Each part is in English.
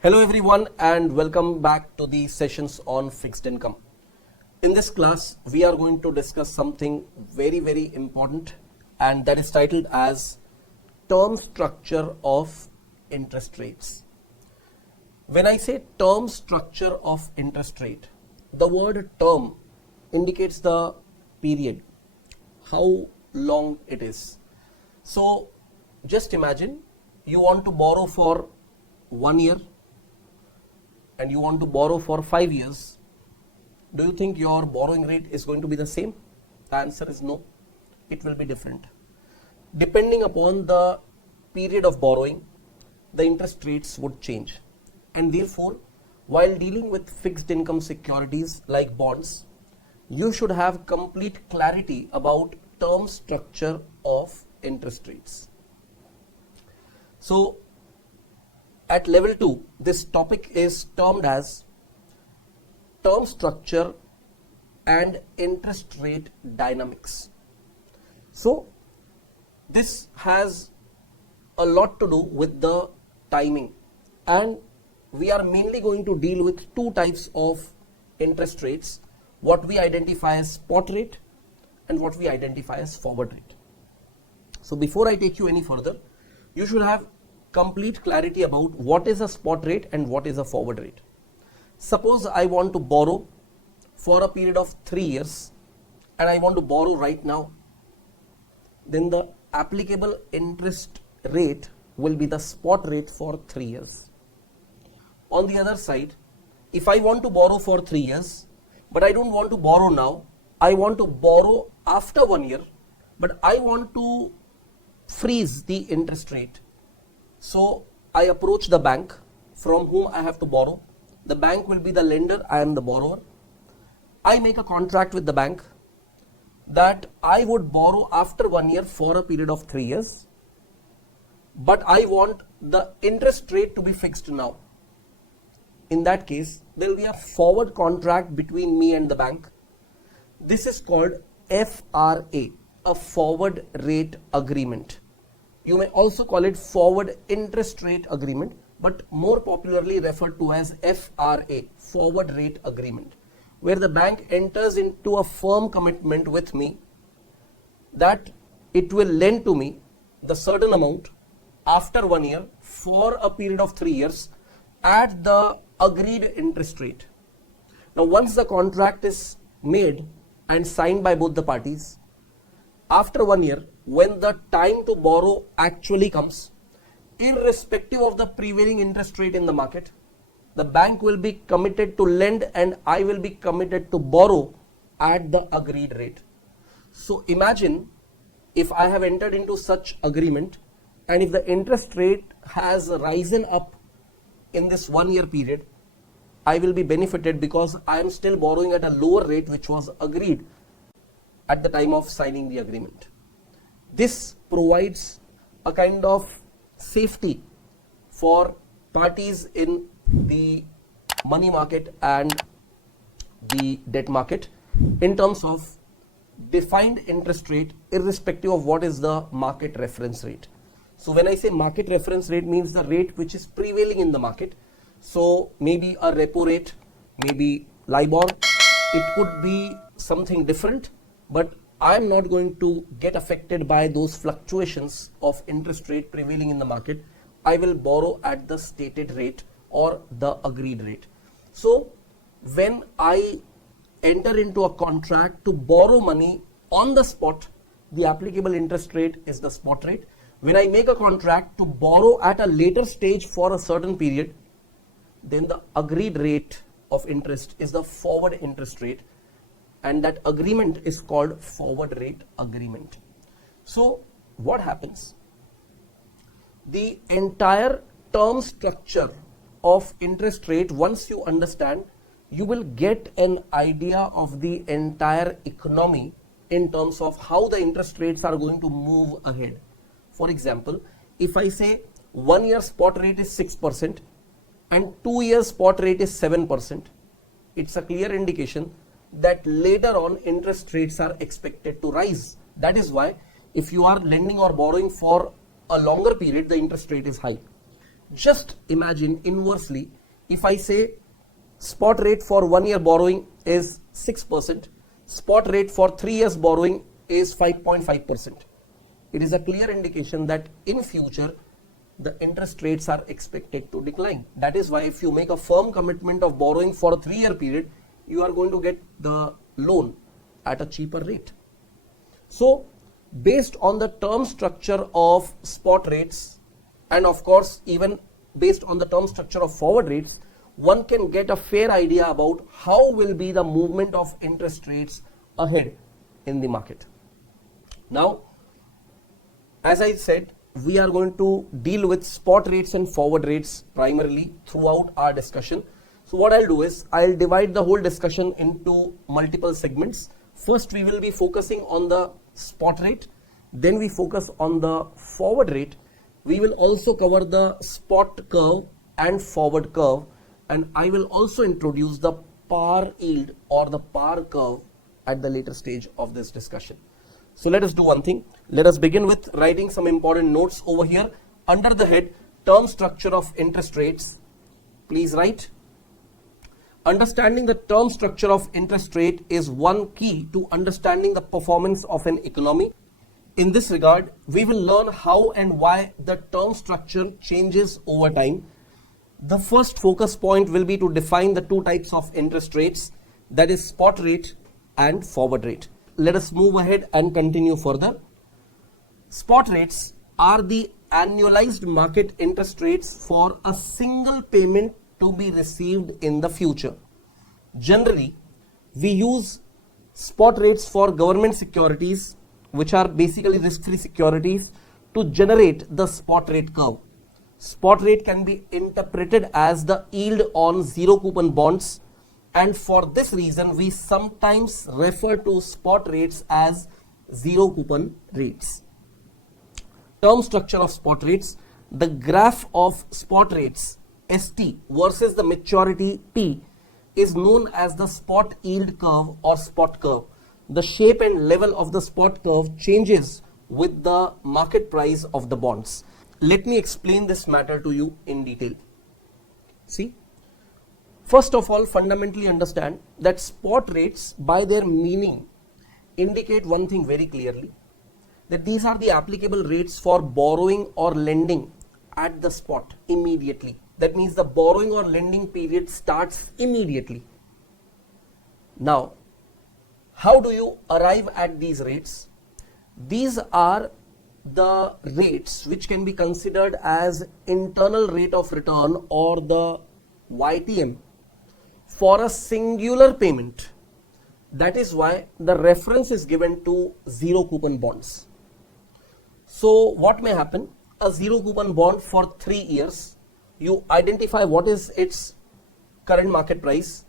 Hello everyone and welcome back to the sessions on fixed income. In this class, we are going to discuss something very important, and that is titled as term structure of interest rates. When I say term structure of interest rate, the word term indicates the period, how long it is. So just imagine you want to borrow for 1 year and you want to borrow for 5 years. Do you think your borrowing rate is going to be the same? The answer is no. It will be different. Depending upon the period of borrowing, the interest rates would change. And therefore, while dealing with fixed income securities like bonds, you should have complete clarity about term structure of interest rates. So, at level 2, this topic is termed as term structure and interest rate dynamics. So, this has a lot to do with the timing, and we are mainly going to deal with two types of interest rates, what we identify as spot rate and what we identify as forward rate. So, before I take you any further, you should have complete clarity about what is a spot rate and what is a forward rate. Suppose I want to borrow for a period of 3 years and I want to borrow right now, then the applicable interest rate will be the spot rate for 3 years. On the other side, if I want to borrow for 3 years, but I don't want to borrow now, I want to borrow after 1 year, but I want to freeze the interest rate. So I approach the bank from whom I have to borrow. The bank will be the lender, I am the borrower. I make a contract with the bank that I would borrow after 1 year for a period of 3 years, but I want the interest rate to be fixed now. In that case, there will be a forward contract between me and the bank. This is called FRA, a forward rate agreement. You may also call it forward interest rate agreement, but more popularly referred to as FRA, forward rate agreement, where the bank enters into a firm commitment with me that it will lend to me the certain amount after 1 year for a period of 3 years at the agreed interest rate. Now, once the contract is made and signed by both the parties, after 1 year, when the time to borrow actually comes, irrespective of the prevailing interest rate in the market, the bank will be committed to lend and I will be committed to borrow at the agreed rate. So imagine if I have entered into such agreement and if the interest rate has risen up in this 1 year period, I will be benefited because I am still borrowing at a lower rate which was agreed at the time of signing the agreement. This provides a kind of safety for parties in the money market and the debt market in terms of defined interest rate irrespective of what is the market reference rate. So when I say market reference rate, means the rate which is prevailing in the market. So maybe a repo rate, maybe LIBOR, it could be something different, but I am not going to get affected by those fluctuations of interest rate prevailing in the market. I will borrow at the stated rate or the agreed rate. So when I enter into a contract to borrow money on the spot, the applicable interest rate is the spot rate. When I make a contract to borrow at a later stage for a certain period, then the agreed rate of interest is the forward interest rate, and that agreement is called forward rate agreement. So what happens? The entire term structure of interest rate, once you understand, you will get an idea of the entire economy in terms of how the interest rates are going to move ahead. For example, if I say 1 year spot rate is 6% and 2 years spot rate is 7%, it's a clear indication that later on interest rates are expected to rise. That is why if you are lending or borrowing for a longer period, the interest rate is high. Just imagine inversely, if I say spot rate for 1 year borrowing is 6%, spot rate for 3 years borrowing is 5.5%. It is a clear indication that in future the interest rates are expected to decline. That is why if you make a firm commitment of borrowing for a 3-year period, you are going to get the loan at a cheaper rate. So based on the term structure of spot rates, and of course even based on the term structure of forward rates, one can get a fair idea about how will be the movement of interest rates ahead in the market. Now, as I said, we are going to deal with spot rates and forward rates primarily throughout our discussion. So what I'll do is I'll divide the whole discussion into multiple segments. First, we will be focusing on the spot rate, then we focus on the forward rate. We will also cover the spot curve and forward curve, and I will also introduce the par yield or the par curve at the later stage of this discussion. So let us do one thing. Let us begin with writing some important notes over here under the head term structure of interest rates. Please write, understanding the term structure of interest rate is one key to understanding the performance of an economy. In this regard, we will learn how and why the term structure changes over time. The first focus point will be to define the two types of interest rates, that is spot rate and forward rate. Let us move ahead and continue further. Spot rates are the annualized market interest rates for a single payment to be received in the future. Generally, we use spot rates for government securities, which are basically risk-free securities, to generate the spot rate curve. Spot rate can be interpreted as the yield on zero coupon bonds, and for this reason we sometimes refer to spot rates as zero coupon rates. Term structure of spot rates: the graph of spot rates ST versus the maturity T is known as the spot yield curve or spot curve. The shape and level of the spot curve changes with the market price of the bonds. Let me explain this matter to you in detail. See, first of all, fundamentally understand that spot rates by their meaning indicate one thing very clearly, that these are the applicable rates for borrowing or lending at the spot immediately. That means the borrowing or lending period starts immediately. Now, how do you arrive at these rates? These are the rates which can be considered as internal rate of return or the YTM for a singular payment. That is why the reference is given to zero coupon bonds. So what may happen? A zero coupon bond for 3 years, you identify what is its current market price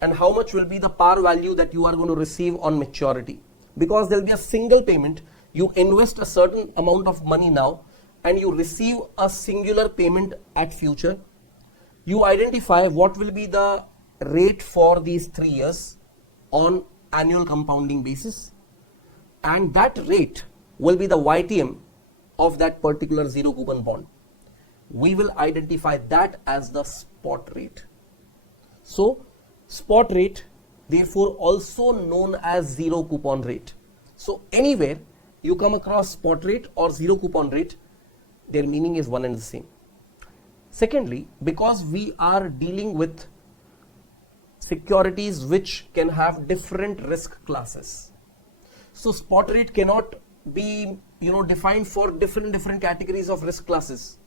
and how much will be the par value that you are going to receive on maturity. Because there will be a single payment, you invest a certain amount of money now and you receive a singular payment at future. You identify what will be the rate for these 3 years on annual compounding basis, and that rate will be the YTM of that particular zero coupon bond. We will identify that as the spot rate. So spot rate, therefore also known as zero coupon rate. So anywhere you come across spot rate or zero coupon rate, their meaning is one and the same. Secondly, because we are dealing with securities which can have different risk classes, so spot rate cannot be defined for different categories of risk classes.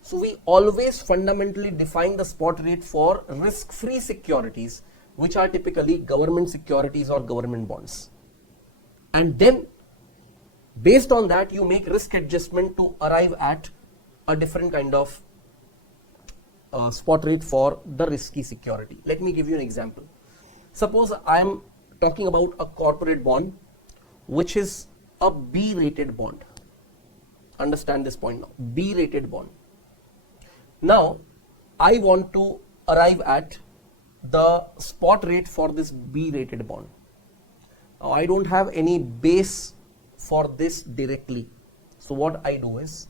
So we always fundamentally define the spot rate for risk-free securities, which are typically government securities or government bonds. And then based on that, you make risk adjustment to arrive at a different kind of spot rate for the risky security. Let me give you an example. Suppose I am talking about a corporate bond, which is a B-rated bond. Understand this point now. B-rated bond. Now, I want to arrive at the spot rate for this B-rated bond. Now, I don't have any base for this directly. So what I do is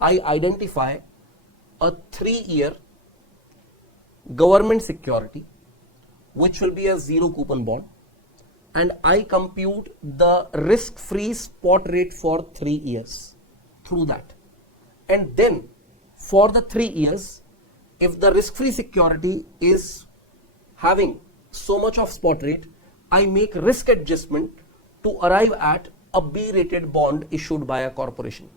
I identify a 3-year government security which will be a zero coupon bond, and I compute the risk-free spot rate for 3 years through that. And then for the 3 years, if the risk-free security is having so much of spot rate, I make risk adjustment to arrive at a B-rated bond issued by a corporation.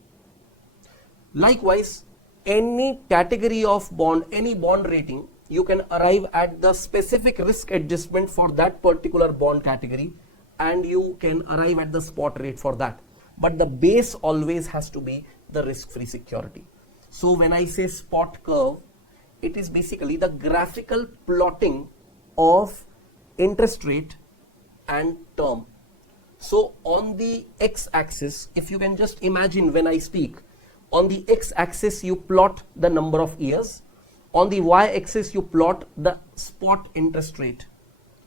Likewise, any category of bond, any bond rating, you can arrive at the specific risk adjustment for that particular bond category, and you can arrive at the spot rate for that. But the base always has to be the risk-free security. So when I say spot curve, it is basically the graphical plotting of interest rate and term. So on the x-axis, if you can just imagine when I speak, on the x-axis you plot the number of years, on the y-axis you plot the spot interest rate.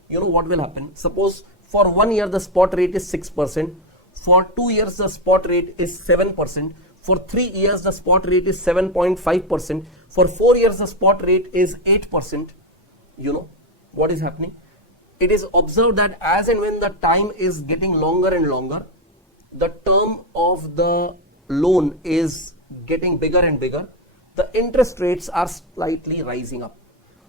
You know what will happen? Suppose for 1 year the spot rate is 6%, for 2 years the spot rate is 7%, for 3 years the spot rate is 7.5%, for 4 years the spot rate is 8%. You know what is happening? It is observed that as and when the time is getting longer and longer, the term of the loan is getting bigger and bigger, the interest rates are slightly rising up.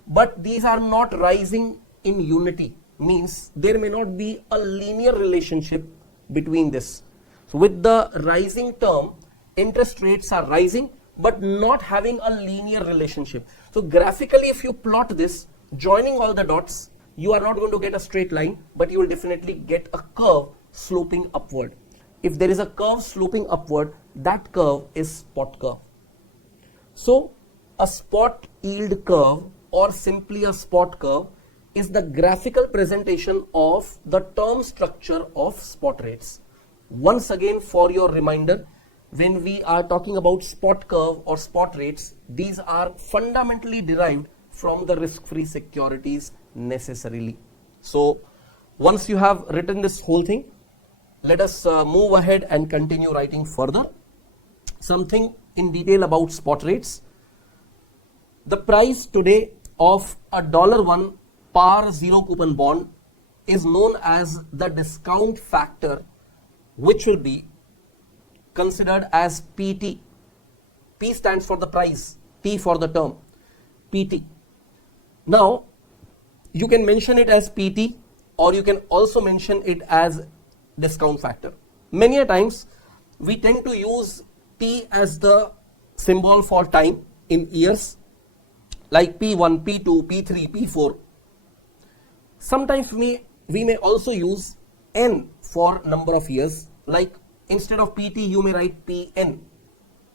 But these are not rising in unity, means there may not be a linear relationship between this. So with the rising term, interest rates are rising but not having a linear relationship. So graphically, if you plot this, joining all the dots, you are not going to get a straight line, but you will definitely get a curve sloping upward. If there is a curve sloping upward, that curve is spot curve. So a spot yield curve, or simply a spot curve, is the graphical presentation of the term structure of spot rates. Once again, for your reminder, when we are talking about spot curve or spot rates, these are fundamentally derived from the risk-free securities necessarily. So once you have written this whole thing, let us move ahead and continue writing further. Something in detail about spot rates. The price today of a $1 par zero coupon bond is known as the discount factor, which will be considered as PT. P stands for the price, T for the term, PT. Now, you can mention it as PT, or you can also mention it as discount factor. Many a times we tend to use T as the symbol for time in years, like P1, P2, P3, P4. Sometimes we may also use N for number of years, like instead of PT you may write PN,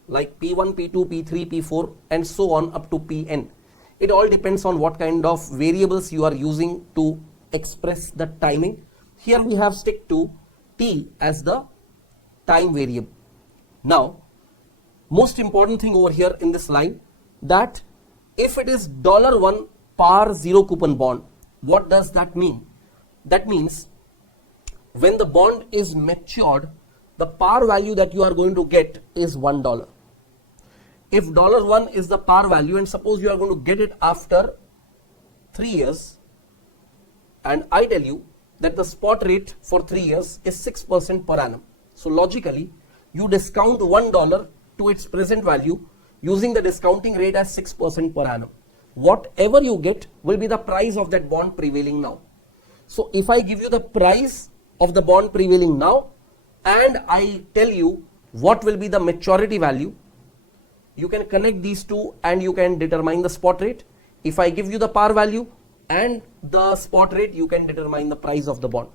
like P1, P2, P3, P4 and so on up to PN. It all depends on what kind of variables you are using to express the timing. Here we have stick to T as the time variable. Now, most important thing over here in this line, that if it is $1 par zero coupon bond, what does that mean? That means when the bond is matured, the par value that you are going to get is $1. If $1 is the par value, and suppose you are going to get it after 3 years, and I tell you that the spot rate for 3 years is 6% per annum. So logically, you discount $1 to its present value using the discounting rate as 6% per annum. Whatever you get will be the price of that bond prevailing now. So if I give you the price of the bond prevailing now and I tell you what will be the maturity value, you can connect these two and you can determine the spot rate. If I give you the par value and the spot rate, you can determine the price of the bond.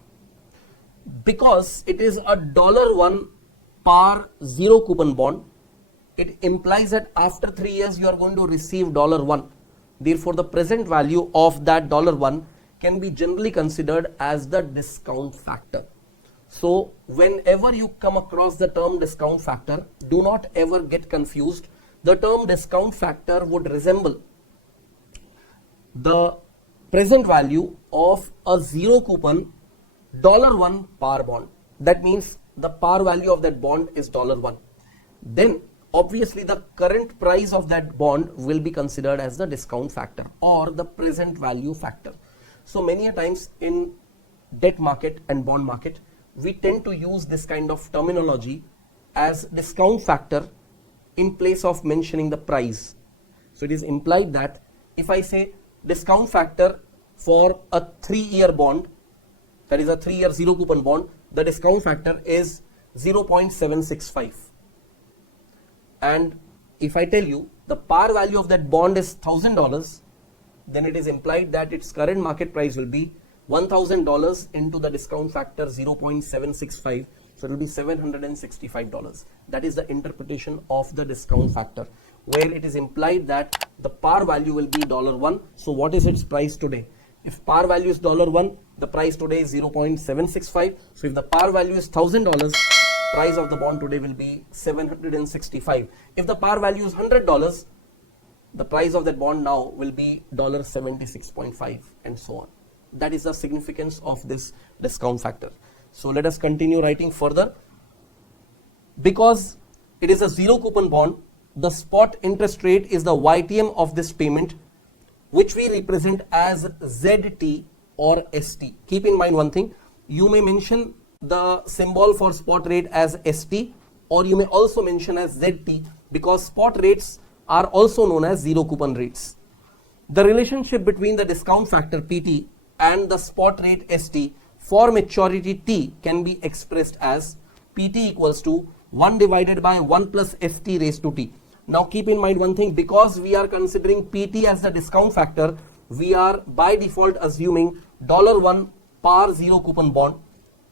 Because it is a $1 par zero coupon bond, it implies that after 3 years you are going to receive $1. Therefore, the present value of that $1 can be generally considered as the discount factor. So whenever you come across the term discount factor, do not ever get confused. The term discount factor would resemble the present value of a zero coupon $1 par bond. That means the par value of that bond is $1. Then obviously the current price of that bond will be considered as the discount factor or the present value factor. So many a times in debt market and bond market, we tend to use this kind of terminology as discount factor in place of mentioning the price. So it is implied that if I say discount factor for a 3-year bond, that is a 3-year zero coupon bond, the discount factor is 0.765. And if I tell you the par value of that bond is $1,000, then it is implied that its current market price will be $1,000 into the discount factor 0.765. So it will be $765. That is the interpretation of the discount factor, where it is implied that the par value will be $1. So what is its price today? If par value is $1, the price today is 0.765. So if the par value is $1,000, price of the bond today will be 765. If the par value is $100, the price of that bond now will be $76.5 and so on. That is the significance of this discount factor. So let us continue writing further. Because it is a zero coupon bond, the spot interest rate is the YTM of this payment, which we represent as ZT or ST. Keep in mind one thing, you may mention the symbol for spot rate as ST, or you may also mention as ZT, because spot rates are also known as zero coupon rates. The relationship between the discount factor PT and the spot rate ST for maturity T can be expressed as PT equals to 1 divided by 1 plus ST raised to T. Now keep in mind one thing, because we are considering PT as the discount factor, we are by default assuming $1 par zero coupon bond.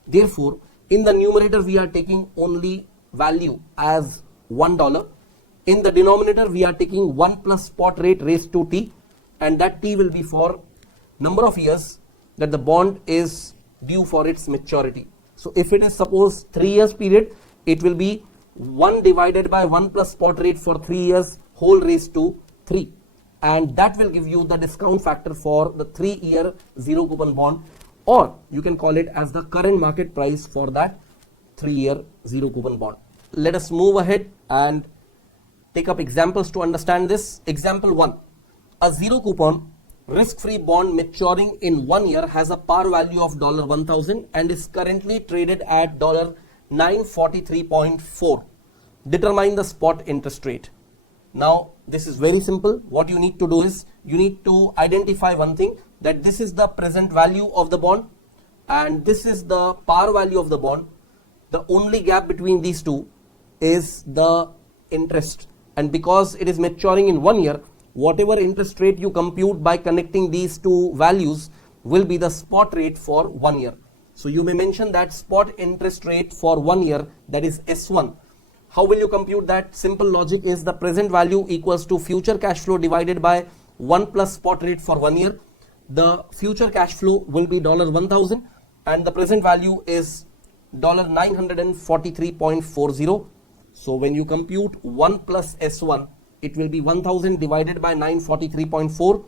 Therefore, in the numerator we are taking only value as $1. In the denominator we are taking 1 plus spot rate raised to T, and that T will be for number of years that the bond is due for its maturity. So if it is suppose 3 years period, it will be 1 divided by 1 plus spot rate for 3 years whole raised to 3, and that will give you the discount factor for the 3-year zero coupon bond, or you can call it as the current market price for that 3-year zero coupon bond. Let us move ahead and take up examples to understand this. Example 1. A zero coupon risk-free bond maturing in 1 year has a par value of $1,000 and is currently traded at $943.4. Determine the spot interest rate. Now this is very simple. What you need to do is you need to identify one thing, that this is the present value of the bond and this is the par value of the bond. The only gap between these two is the interest, and because it is maturing in 1 year, whatever interest rate you compute by connecting these two values will be the spot rate for 1 year. So you may mention that spot interest rate for 1 year, that is S1. How will you compute that? Simple logic is the present value equals to future cash flow divided by 1 plus spot rate for 1 year. The future cash flow will be $1,000 and the present value is $943.40. So when you compute 1 plus S1, it will be 1000 divided by 943.4.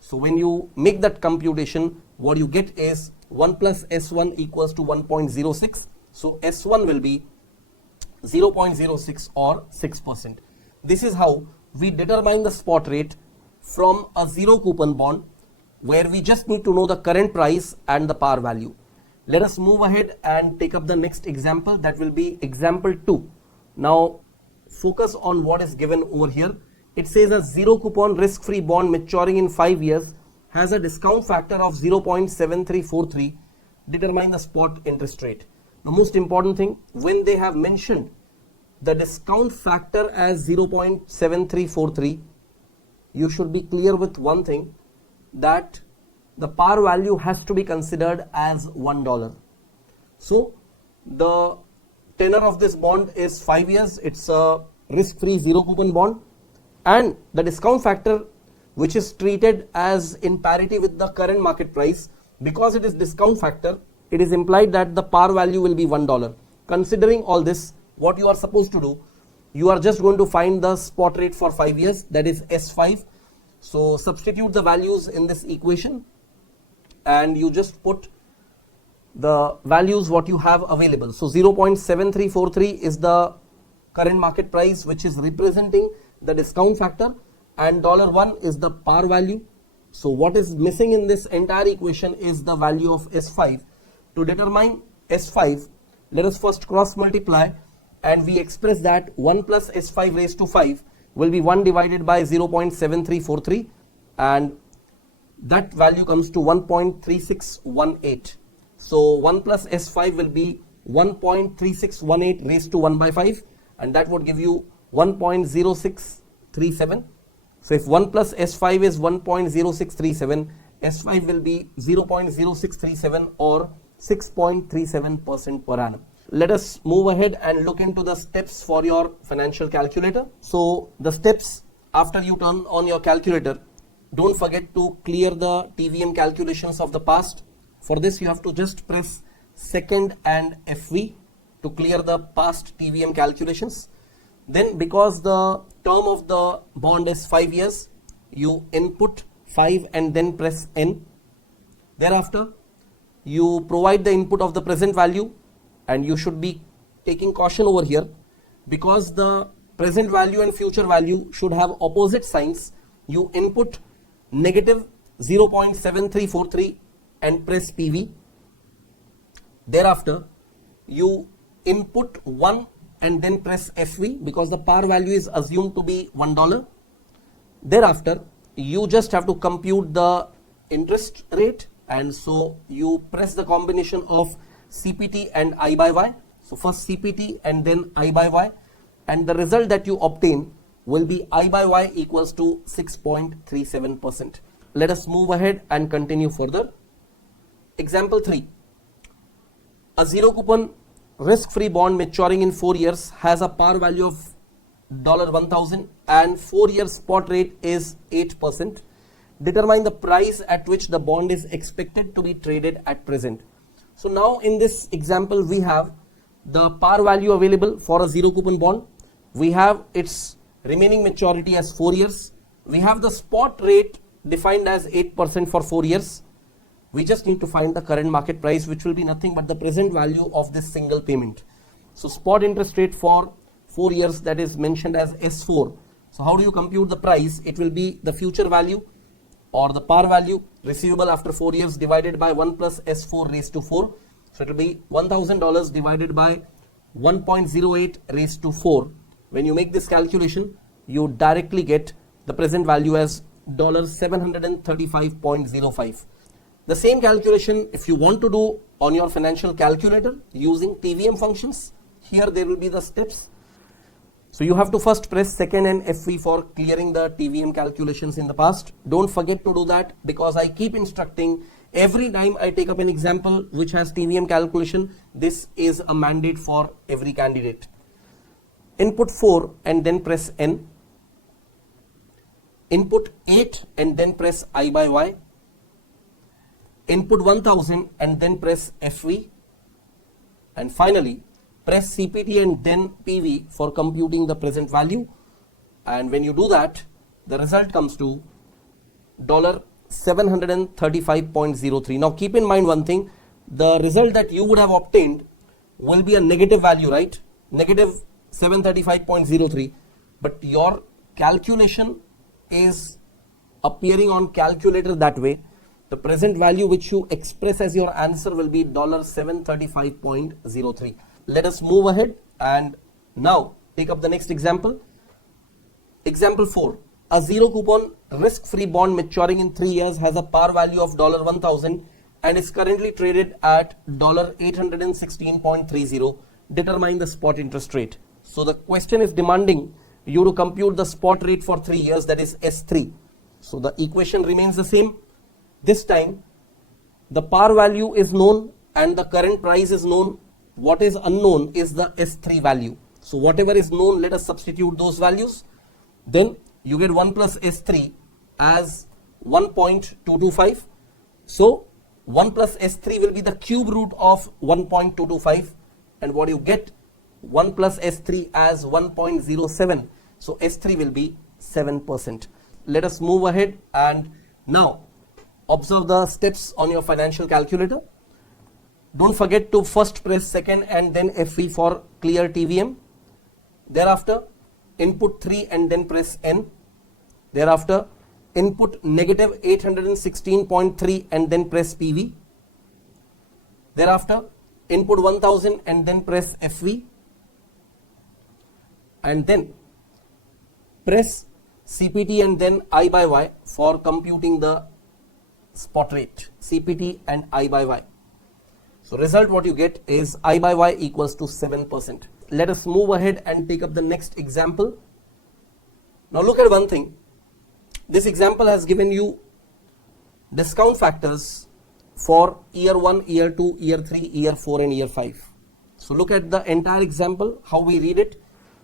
So when you make that computation, what you get is 1 plus S1 equals to 1.06. So S1 will be 0.06 or 6%. This is how we determine the spot rate from a zero coupon bond, where we just need to know the current price and the par value. Let us move ahead and take up the next example, that will be example 2. Now focus on what is given over here. It says a zero coupon risk-free bond maturing in 5 years has a discount factor of 0.7343. Determine the spot interest rate. The most important thing, when they have mentioned the discount factor as 0.7343, you should be clear with one thing, that the par value has to be considered as $1. So the tenor of this bond is 5 years. It's a risk-free zero coupon bond, and the discount factor, which is treated as in parity with the current market price, because it is discount factor, it is implied that the par value will be $1. Considering all this, what you are supposed to do, you are just going to find the spot rate for 5 years, that is S5. So substitute the values in this equation and you just put the values what you have available. So 0.7343 is the current market price, which is representing the discount factor, and $1 is the par value. So what is missing in this entire equation is the value of S5. To determine S5, let us first cross multiply, and we express that 1 plus S5 raised to 5 will be 1 divided by 0.7343, and that value comes to 1.3618. So 1 plus S5 will be 1.3618 raised to 1 by 5, and that would give you 1.0637. So if 1 plus S5 is 1.0637, S5 will be 0.0637 or 6.37% per annum. Let us move ahead and look into the steps for your financial calculator. So the steps after you turn on your calculator, don't forget to clear the TVM calculations of the past. For this you have to just press second and FV to clear the past TVM calculations. Then because the term of the bond is 5 years, you input 5 and then press N. Thereafter you provide the input of the present value, and you should be taking caution over here because the present value and future value should have opposite signs. You input negative 0.7343 and press PV. Thereafter you input 1 and then press FV because the par value is assumed to be $1. Thereafter you just have to compute the interest rate, and so you press the combination of CPT and I by Y. So first CPT and then I by Y, and the result that you obtain will be I by Y equals to 6.37%. Let us move ahead and continue further. Example 3. A zero coupon risk-free bond maturing in 4 years has a par value of $1,000 and 4 year spot rate is 8%. Determine the price at which the bond is expected to be traded at present. So now in this example we have the par value available for a zero coupon bond. We have its remaining maturity as 4 years. We have the spot rate defined as 8% for 4 years. We just need to find the current market price, which will be nothing but the present value of this single payment. So spot interest rate for 4 years, that is mentioned as S4. So how do you compute the price? It will be the future value or the par value receivable after 4 years divided by 1 plus S4 raised to 4. So it will be $1,000 divided by 1.08 raised to 4. When you make this calculation, you directly get the present value as $735.05. The same calculation if you want to do on your financial calculator using TVM functions, here there will be the steps. So you have to first press second and FV for clearing the TVM calculations in the past. Don't forget to do that because I keep instructing every time I take up an example which has TVM calculation. This is a mandate for every candidate. Input 4 and then press N. Input 8 and then press I by Y. Input 1000 and then press FV. And finally press CPT and then PV for computing the present value. And when you do that, the result comes to $735.03. Now keep in mind one thing, the result that you would have obtained will be a negative value, right? Negative 735.03, but your calculation is appearing on calculator that way. The present value which you express as your answer will be $735.03. Let us move ahead and now take up the next example. Example 4. A zero coupon risk-free bond maturing in 3 years has a par value of $1,000 and is currently traded at $816.30. Determine the spot interest rate. So the question is demanding you to compute the spot rate for 3 years, that is S3. So the equation remains the same. This time the par value is known and the current price is known. What is unknown is the S3 value. So whatever is known, let us substitute those values. Then you get 1 plus S3 as 1.225. So 1 plus S3 will be the cube root of 1.225, and what you get 1 plus S3 as 1.07. So S3 will be 7%. Let us move ahead and now observe the steps on your financial calculator. Don't forget to first press second and then FV for clear TVM. Thereafter, input 3 and then press N. Thereafter, input negative 816.3 and then press PV. Thereafter, input 1000 and then press FV. And then press CPT and then I by Y for computing the spot rate, CPT and I by Y. So result what you get is I by Y equals to 7%. Let us move ahead and take up the next example. Now look at one thing. This example has given you discount factors for year 1, year 2, year 3, year 4 and year 5. So look at the entire example, how we read it.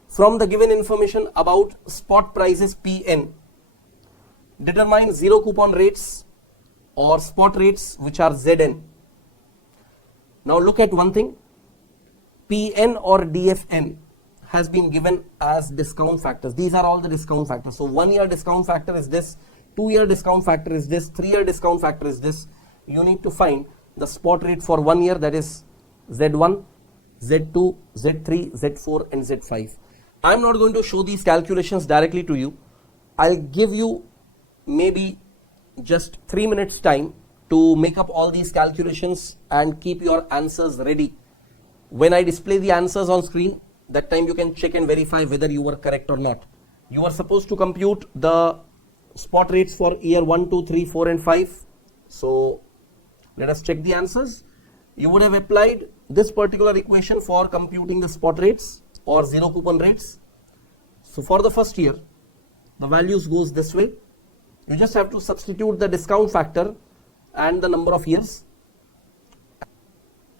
From the given information about spot prices PN, determine zero coupon rates or spot rates which are ZN. Now look at one thing, PN or DFN has been given as discount factors. These are all the discount factors. So 1 year discount factor is this, 2 year discount factor is this, 3 year discount factor is this. You need to find the spot rate for 1 year, that is Z1, Z2, Z3, Z4 and Z5. I am not going to show these calculations directly to you. I'll give you maybe just 3 minutes time to make up all these calculations and keep your answers ready. When I display the answers on screen, that time you can check and verify whether you were correct or not. You are supposed to compute the spot rates for year 1, 2, 3, 4 and 5. So let us check the answers. You would have applied this particular equation for computing the spot rates or zero coupon rates. So for the first year, the values goes this way. You just have to substitute the discount factor and the number of years,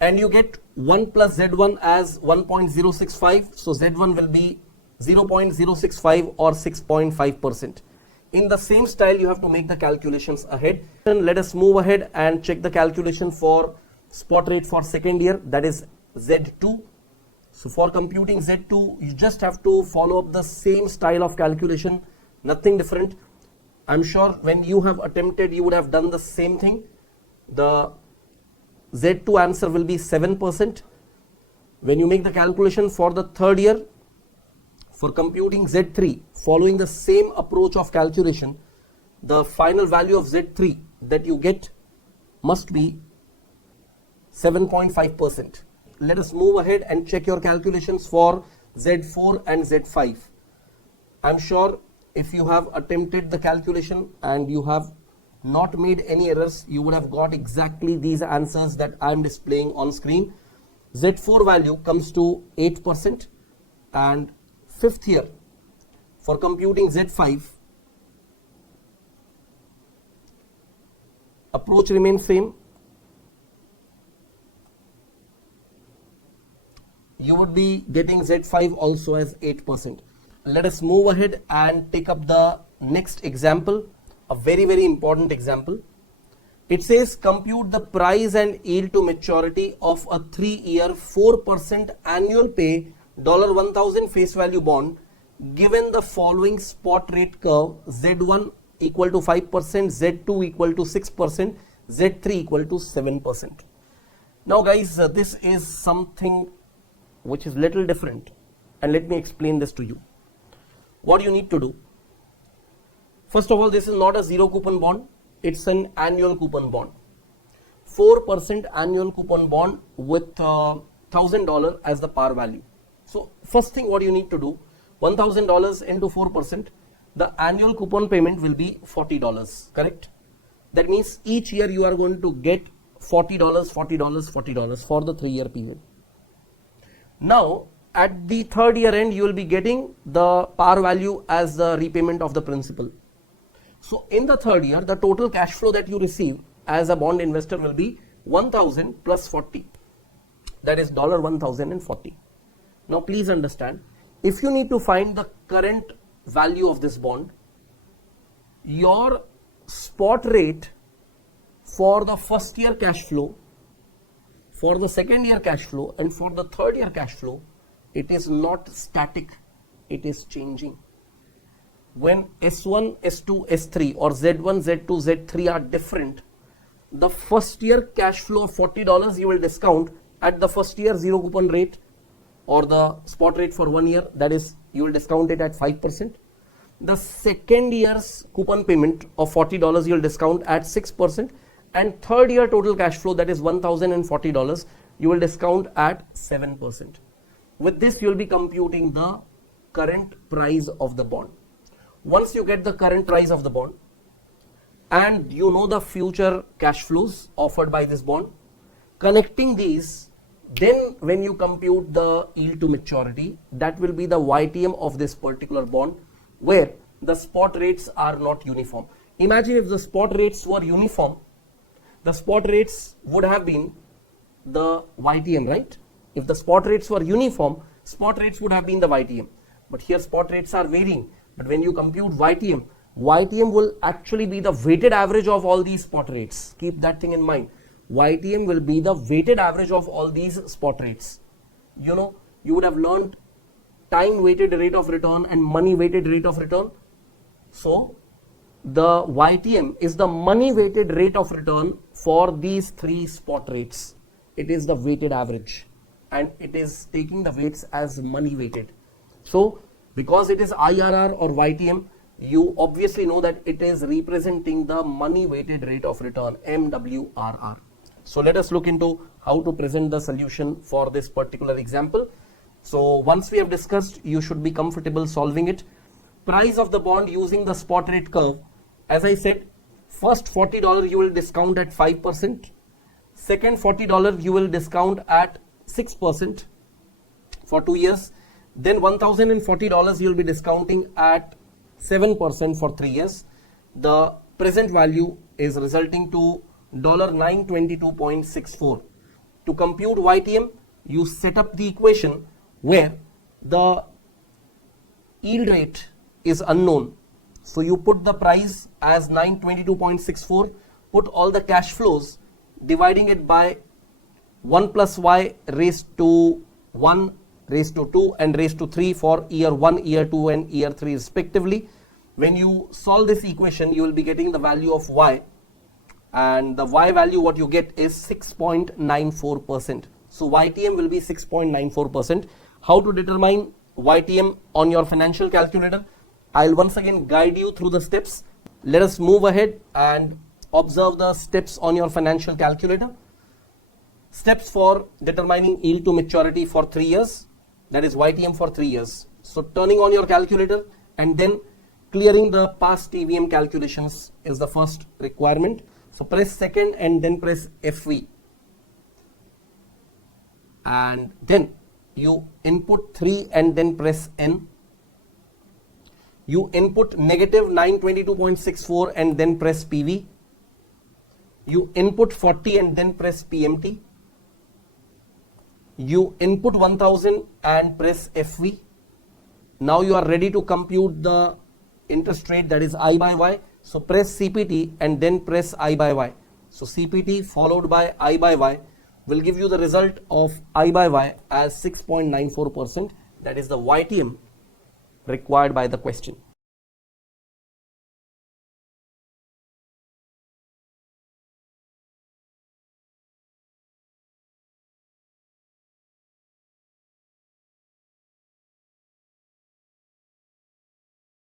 and you get 1 plus Z1 as 1.065. So Z1 will be 0.065 or 6.5%. In the same style, you have to make the calculations ahead. And let us move ahead and check the calculation for spot rate for second year, that is Z2. So for computing Z2, you just have to follow up the same style of calculation, nothing different. I'm sure when you have attempted, you would have done the same thing. The Z2 answer will be 7%. When you make the calculation for the third year, for computing Z3, following the same approach of calculation, the final value of Z3 that you get must be 7.5%. Let us move ahead and check your calculations for Z4 and Z5. I'm sure if you have attempted the calculation and you have not made any errors, you would have got exactly these answers that I am displaying on screen. Z4 value comes to 8%, and fifth year for computing Z5, approach remains same. You would be getting Z5 also as 8%. Let us move ahead and take up the next example, a very, very important example. It says compute the price and yield to maturity of a 3-year 4% annual pay $1,000 face value bond given the following spot rate curve: Z1 equal to 5%, Z2 equal to 6%, Z3 equal to 7%. Now guys, this is something which is little different, and let me explain this to you. What you need to do, first of all, this is not a zero coupon bond, it's an annual coupon bond. 4% annual coupon bond with $1,000 as the par value. So first thing what you need to do, $1,000 into 4%, the annual coupon payment will be $40, correct? That means each year you are going to get $40, $40, $40 for the 3-year period. Now at the third year end, you will be getting the par value as the repayment of the principal. So in the third year, the total cash flow that you receive as a bond investor will be 1,000 plus 40. That is $1,040. Now please understand, if you need to find the current value of this bond, your spot rate for the first year cash flow, for the second year cash flow, and for the third year cash flow, it is not static, it is changing. When S1, S2, S3 or Z1, Z2, Z3 are different, the first year cash flow of $40 you will discount at the first year zero coupon rate or the spot rate for 1 year, that is you will discount it at 5%. The second year's coupon payment of $40 you will discount at 6%, and third year total cash flow, that is $1,040, you will discount at 7%. With this you will be computing the current price of the bond. Once you get the current price of the bond and you know the future cash flows offered by this bond, connecting these, then when you compute the yield to maturity, that will be the YTM of this particular bond, where the spot rates are not uniform. Imagine if the spot rates were uniform, the spot rates would have been the YTM, right? If the spot rates were uniform, spot rates would have been the YTM. But here spot rates are varying. But when you compute YTM, YTM will actually be the weighted average of all these spot rates. Keep that thing in mind. YTM will be the weighted average of all these spot rates. You know, you would have learned time weighted rate of return and money weighted rate of return. So the YTM is the money weighted rate of return for these three spot rates. It is the weighted average and it is taking the weights as money weighted. So because it is IRR or YTM, you obviously know that it is representing the money weighted rate of return, MWRR. So let us look into how to present the solution for this particular example. So once we have discussed, you should be comfortable solving it. Price of the bond using the spot rate curve. As I said, first $40 you will discount at 5%. Second $40 you will discount at 6% for 2 years. Then $1,040 you will be discounting at 7% for 3 years. The present value is resulting to $922.64. To compute YTM, you set up the equation where the yield rate is unknown. So you put the price as 922.64, put all the cash flows, dividing it by 1 plus y raised to 1 raised to 2 and raised to 3 for year 1, year 2 and year 3 respectively. When you solve this equation, you will be getting the value of y, and the y value what you get is 6.94%. So YTM will be 6.94%. How to determine YTM on your financial calculator? I'll once again guide you through the steps. Let us move ahead and observe the steps on your financial calculator. Steps for determining yield to maturity for 3 years, that is YTM for 3 years. So turning on your calculator and then clearing the past TVM calculations is the first requirement. So press second and then press FV, and then you input 3 and then press N. You input negative 922.64 and then press PV. You input 40 and then press PMT. You input 1000 and press FV. Now you are ready to compute the interest rate, that is I by Y. So press CPT and then press I by Y. So CPT followed by I by Y will give you the result of I by Y as 6.94%. That is the YTM required by the question.